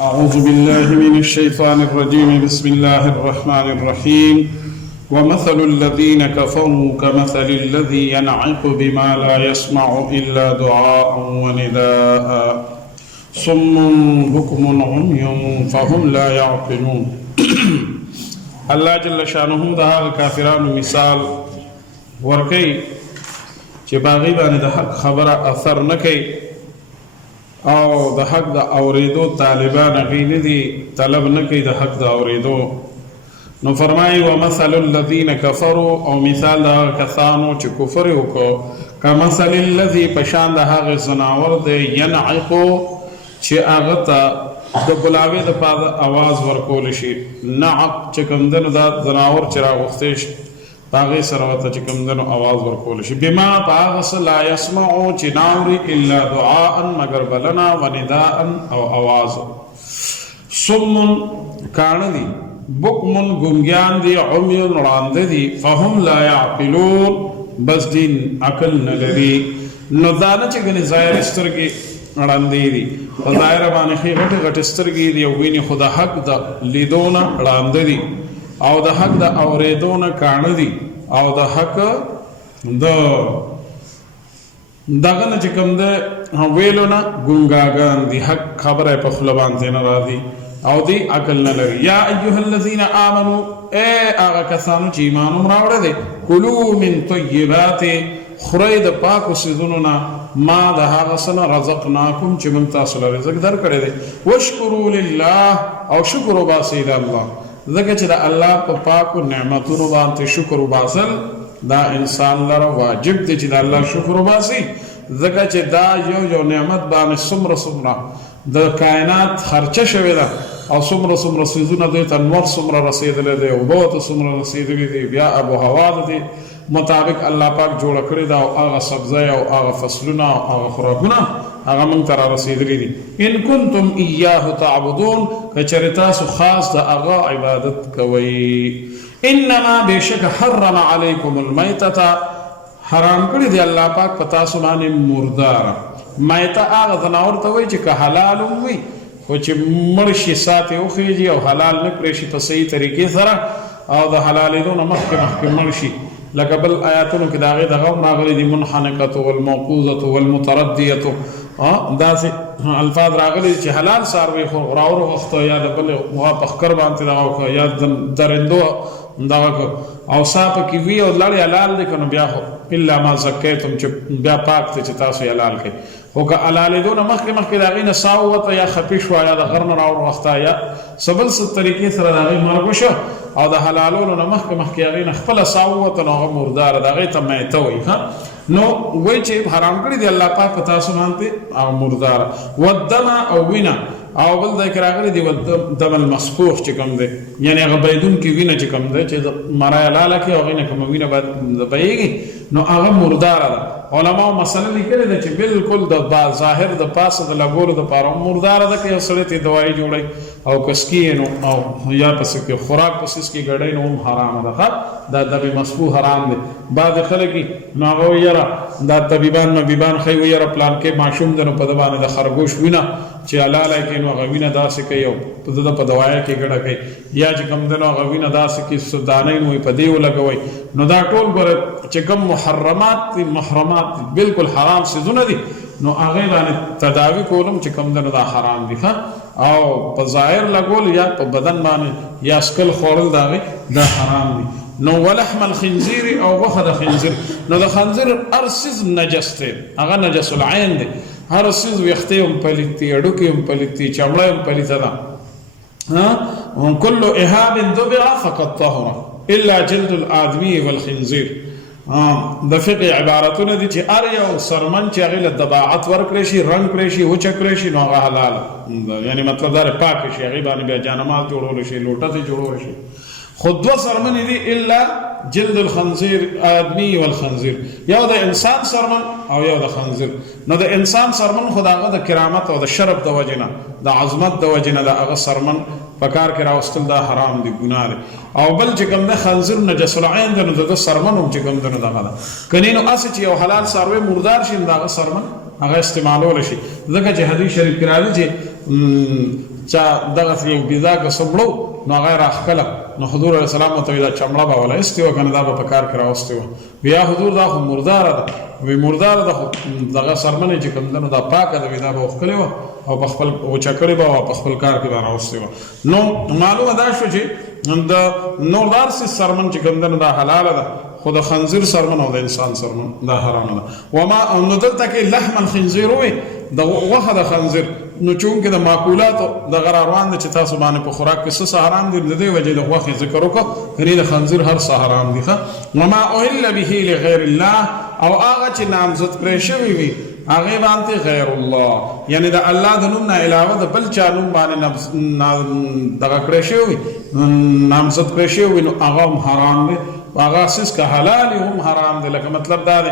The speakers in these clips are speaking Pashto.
أعوذ بالله من الشيطان الرجيم بسم الله الرحمن الرحيم ومثل الذين كفروا كمثل الذي ينعق بما لا يسمع إلا دعاء ونداء صم بكم عمي فهم لا يعقلون الله جل شانه ده كافران مثال ورکی چې باغی باندې د حق خبره اثر نکي او د حق د اوریدو طالبان غین دي طلب نکي د حق د اوریدو نو فرمایي ومثل الذين كفروا او مثال د کسانو چې کفر وکړو کمثل الذي پشان د هغه زناور دی ينعق چې هغه ته د بلاوي د پاره आवाज ورکول شي نعق چې کوم دنو د زناور چې راغښتې باغی سروته چې کوم دنو आवाज ورکول شي بما باغس لا يسمعوا چې ناوري الا دعاء مگر بلنا ونداء او आवाज صم کان دي بکمن ګونګیان دي عمي وړاندې دي فهم لا يعقلون بس دین عقل نه لري نو دانه چې غني ظاهر سترګي وړاندې دي او ظاهر باندې غټ غټ سترګي دي او ویني خدا حق د لیدونه وړاندې دي او د حق د اوریدونه کان دي او د حق د دغه نه چې کوم د ویلونه ګونګاګان دي حق خبره په خپل باندې نه راځي او دی عقل نه لري یا ایها الذين امنوا اے هغه کسانو چې ایمان راوړل دي کلوا من طیبات خوري د پاکو سيزونو نه ما د هغه سره رزقناکم چې موږ تاسو له رزق درکړی دی واشکروا لله او شکر وباسئ د الله ځکه چې د الله په پاکو نعمتونو باندې شکر وباسل دا انسان لپاره واجب دی چې د الله شکر وباسي ځکه چې دا یو نعمت باندې څومره د کائنات خرچه شوی ده او څومره سيزونه دوی ته نور څومره رسیدلې دي او به ته څومره رسیدلې دي بیا ابو هوا دي مطابق الله پاک جوړ کړی دا او هغه سبزی او هغه فصلونه او هغه خوراکونه هغه موږ ته رسیدلې دي ان کنتم اياه تعبدون کچره تاسو خاص د هغه عبادت کوئ انما بشک حرم علیکم المیتة حرام کړی دی الله پاک پتا سو باندې مردار مایته هغه زناور ته وای چې که حلال وي خو چې مرشي ساتي او خيږي او حلال نه کړی شي په صحیح طریقې سره او د حلالېدو مخکې مرشي لکه بل آیاتونو کې داغه دغه راغلي دي منحنقه والموقوذه والمترديه داسې الفاظ راغلي چې حلال ساروي خو راور وخت یا د بل موافق کر باندې دغه یا درندو دغه او صاحب کې وی او لړ حلال دي کنه بیا خو الا ما زکیتم چې بیا پاک ته چې تاسو حلال کړئ خو که حلال دونه مخکې دغه نه ساوته یا خپیش وای د غرن راور وخت یا سبل ست طریقې سره دغه مرګ شو او د حلالونو مخکې هغه خپل ساوته نو مردار دغه ته مېته وي ها نو وای چې حرام کړی دی الله پاک پتا سو باندې او مردار ودم او وینا او بل ذکر راغلی دی دم المسفوح چې کوم دی یعنی هغه بيدون کې وینه چې کوم دی چې مرای لاله کې هغه نه کوم وینه بهيږي نو هغه مردار ده علماء مسله لیکلي ده چې بالکل د ظاهر د پاسه د لګولو د پاره مردار ده کې سره ته دوايي جوړي او کسکی نو او یا پس کې خوراک پس کې ګډای نو حرام ده دا د مسفوح حرام دي بعد خلک نو هغه یره دا طبيبان خي ويره پلان کې معشوم ده نو په دبانې د خرګوش وینه چې حلاله کې نو غوینه داسې کوي او په دوايي کې ګډه کوي یا چې کوم دنو غوینه داسې کې سودانې نو په دیو لګوي نو دا ټول ګره چې کوم محرمات بالکل حرام سيزونه دي نو هغه باندې تداوی کولم چې کوم دنو دا حرام دي او په ظاهر لګول یا په بدن باندې یا سکل خورل دا حرام دي نو ولحم الخنزير او غخد خنزير نو د خنزير ارسز نجس ته هغه نجس العين دي هر سیز وختیم پلیتی اډوکیم پلیتی چمړایم پلیتا ده كل اهاب ذبح فقد طهر الا جلد الادمي والخنزير د فقه عبارتونه دي چې ار یو سرمن چې هغه دباعت ورکړي شي رنگ کړي شي او چکړي شي نو هغه حلال یعنی مطلب دا پاک شي هغه باندې بیا جانماز جوړول شي لوټه ته جوړول شي خود دو سرمن دي الا جلد الخنزير آدمی والخنزير یو د انسان سرمن او یو د خنزير نو د انسان سرمن خداغه د کرامت او د شرف د وجنه د عظمت د وجنه د هغه سرمن پکار کې راوستل دا حرام دي ګناه دي او بل چې کوم د خنزير نجس العين د سرمن هم چې کوم دغه ده کنينو اس چې یو حلال سروي مردار شي دا سرمن هغه استعمالول شي ځکه چې حدیث شریف کې راځي چې چا دغه یو بيزا که سمړو نو غیر اخکله نو حضور علیه السلام ته دا چمړه به ولا استیو کنه دا په کار کرا واستیو بیا حضور دا خو مردار ده وی مردار ده دغه سرمنه چې کوم دنو دا پاکه ده دا به وکړو او په خپل او چکرې به په خپل کار کې به راوستیو نو معلومه ده شو چې د نوردار سي سرمن چې کوم دنو دا حلال ده خو د خنزیر سرمن او د انسان سرمن دا حرام ده وما نو دلته کې لحم الخنزیر وي د وخه د خنزیر نو چونکه د ماکولات د غراروان د چې تاسو باندې په خوراک کې څه حرام دي د دې وجه د وخه ذکر وکړو غیر د خنزیر هر څه حرام دي وما اوهل به لغیر الله او هغه چې نامزد کړی شوی وي هغه باندې غیر الله یعنی د الله د نوم نه علاوه د بل چا نوم باندې دغه کړی شوی نامزد کړی شوی نو هغه حرام دي هغه اساس که حلال هم حرام دي لکه مطلب دا دی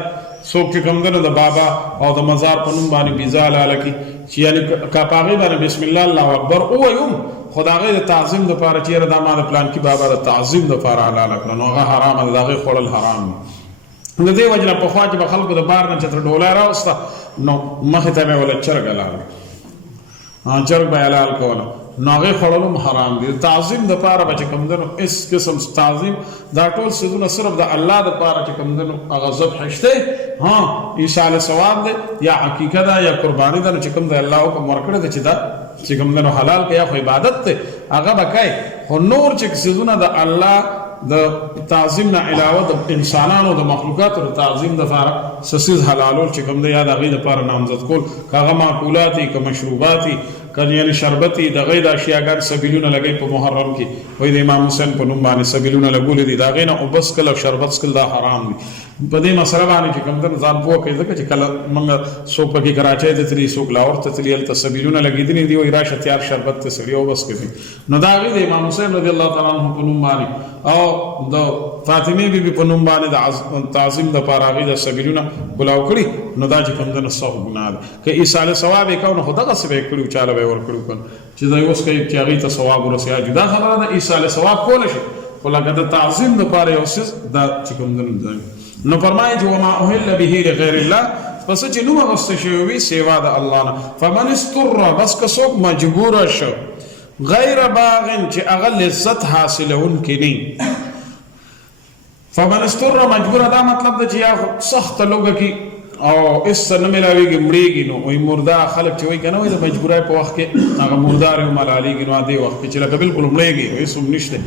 څوک چې کوم د بابا او د مزار په نوم باندې بیزا لاله کی چې یعنی کاپاغي باندې بسم الله الله اکبر او یم خدای د تعظیم د پاره چې د ما د پلان کې بابا د تعظیم د پاره حلال کړه نو هغه حرام ده هغه خورل حرام د دې وجنه په خواجه به خلکو د بار نه چتر ډولار اوسته نو مخه ته مې ولا چرګ لاله چرګ به حلال کوله نو هغه خورلم حرام دي تعظیم د پاره بچ کم دنو اس قسم تعظیم دا ټول سيزونه صرف د الله د پاره چې کم دنو هغه ذبح شته ایصال ثواب ده یا حقیقت ده یا قربانی ده چې کم د الله حکم ورکړه ده چې دا چې کم دنو حلال کیا خو عبادت ته هغه بکای خو نور چې سيزونه د الله د تعظیم نه علاوه د انسانانو د مخلوقاتو د تعظیم د فار سسیز حلالول چې کوم د یاد غي د پاره نامزد کول کاغه معقولاتي که مشروباتي کنه یعنی شربتي د غي د اشیاءګر سبیلونه لګي په محرم کې وای د امام حسین په نوم باندې سبیلونه لګول دي دا غي نه او بس کله شربت کله دا حرام دي په دې مسله باندې چې کوم د ځان پوه کوي ځکه چې کله موږ څوک پکې کراچۍ ته تللی څوک لاهور ته تللی ته سبیلونه لګیدنې دی وای راشه تیار شربت ته سړی او بس کوي نو دا غي د امام حسین رضی الله تعالی عنہ په نوم باندې او د فاطمه بیبي په نوم باندې د تعظیم د پاره غي د سبیلونه بلاو کړی نو دا چې کوم د نصح ګناه ده که ایصال ثواب یې کو نو خدای څه به کړو چاله به ور کړو چې دا اوس کوي چې هغه ته ثواب ورسېږي دا خبره ده ایصال ثواب کول شي خو لکه د تعظیم د پاره یو څه دا چې کوم د نو فرمایي چې وما اوهل به لغیر الله پس چې نو واغست شوی سیوا د الله نه فمن استر بس که څوک مجبور شو غیر باغ چې هغه لذت حاصلون کې نه فمن استر مجبور دا مطلب ده چې یا سخت لوګه کی او اس نه ملاویږي مړیږي نو وي مردا خلک چې وای کنه وای د مجبورای په وخت کې هغه مردار او ملاليږي نو دی وخت چې لکه بالکل مړیږي وای سم نشته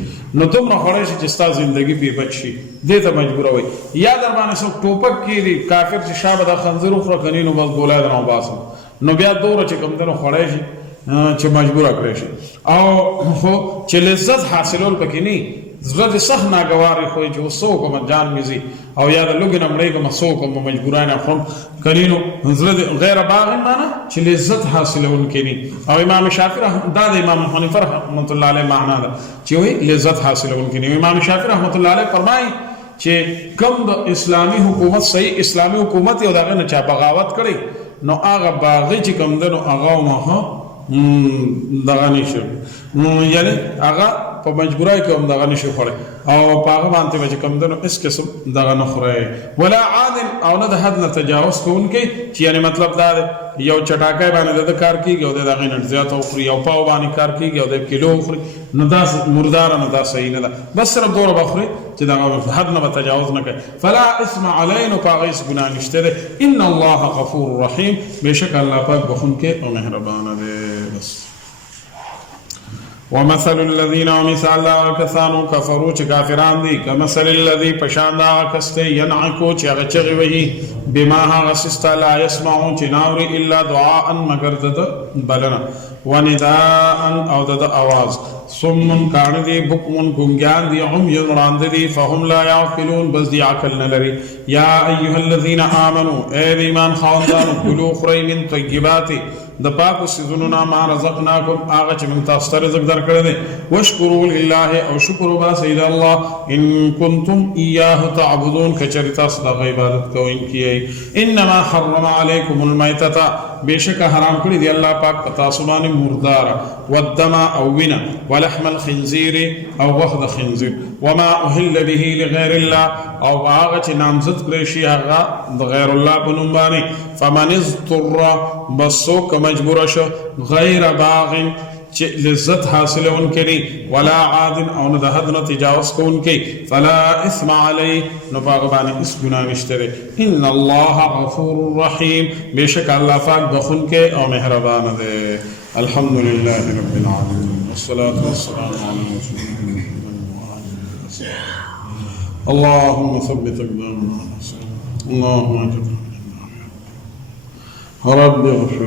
نو دومره خورای شي چې ستا ژوندۍ به بچي دې ته مجبور وای یا در باندې څوک ټوپک کړي کافر چې شابه د خنزیر خو کني نو بس ګولای نه باسم نو بیا دوره چې کوم دنو خورای شي چې مجبور کړی شي او خو چې لذت حاصلول پکې نه زړه صح ناګواري خو چې وسو کوم جان میزي او یا د لوګ نه مړې کوم سو کوم مجبورانه خون کینو زړه غیر باغ نه چې لذت حاصلون کینی او امام شافعی دا د امام حنیفه رحمۃ اللہ علیہ معنا ده چې وی لذت حاصلون کینی امام شافعی رحمۃ اللہ علیہ فرمایي چې کوم د اسلامی حکومت صحیح اسلامی حکومت یو دغه نه چا بغاوت کړي نو هغه باغ چې کوم دنو هغه ما دغه نشي یعنی هغه په مجبورای کوم دغه نشي خوري او پاغه باندې چې کوم دنو اس قسم دغه نه خوري ولا عاد او نه د حد نه تجاوز کوونکی چې یعنی مطلب دا یو چټاکای باندې د کار کیږي او دغه نه زیات او خوري او پاو باندې کار کیږي او د کیلو خوري نو دا مردار نه دا صحیح نه ده بس صرف دوره بخوري چې دغه حد نه تجاوز نه کوي فلا اسم علينا پاغیس ګناه نشته ان الله غفور رحیم بشک الله پاک بخونکې او مهربان دی بس ومثل الذين ومثال كثانوا كفروا چې کافران دي كمثل الذي پشان دا کسته ينعقو چې هغه چغي وهي بما هغه سستا لا يسمعون چې ناوري الا دعاء مگر د بلنا ونداء او د اواز صم کان دي بكم ګنګان دي هم يراند دي فهم لا يعقلون بس دي عقل نه لري يا ايها الذين امنوا اي ایمان خواندان كلوا خري من طيبات د پاکو سيزونو ما رزقناكم هغه چې موږ تاسو ته رزق درکړی دی واشکروا لله او شکر وبا سید الله ان كنتم اياه تعبدون کچری تاسو د عبادت کوونکی انما حرم عليكم الميتة بشک حرام کړی دی الله پاک پتا سبحانه مردار والدم او ونا ولحم الخنزير او وخذ خنزير وما اهل به لغير الله او هغه چې نامزد کړی شي هغه د غیر الله په نوم باندې فمن اضطر بسوک مجبور شو غیر باغ लज्जत हासिल उनके नहीं, वला आदिन और न हद न तजावुज़ को उनके, फला इस्मा अलैहि न बागबान इस गुनाह निश्तरे, इन्नल्लाह गफूरुर रहीम बेशक अल्लाह पाक बखुन के और मेहरबान दे। अल्हम्दुलिल्लाहि रब्बिल आलमीन वस्सलातु वस्सलामु अला रसूलिल्लाह अल्लाहुम्मा सब्बित अक़दामना अल्लाहुम्मा रब्बिग़फिर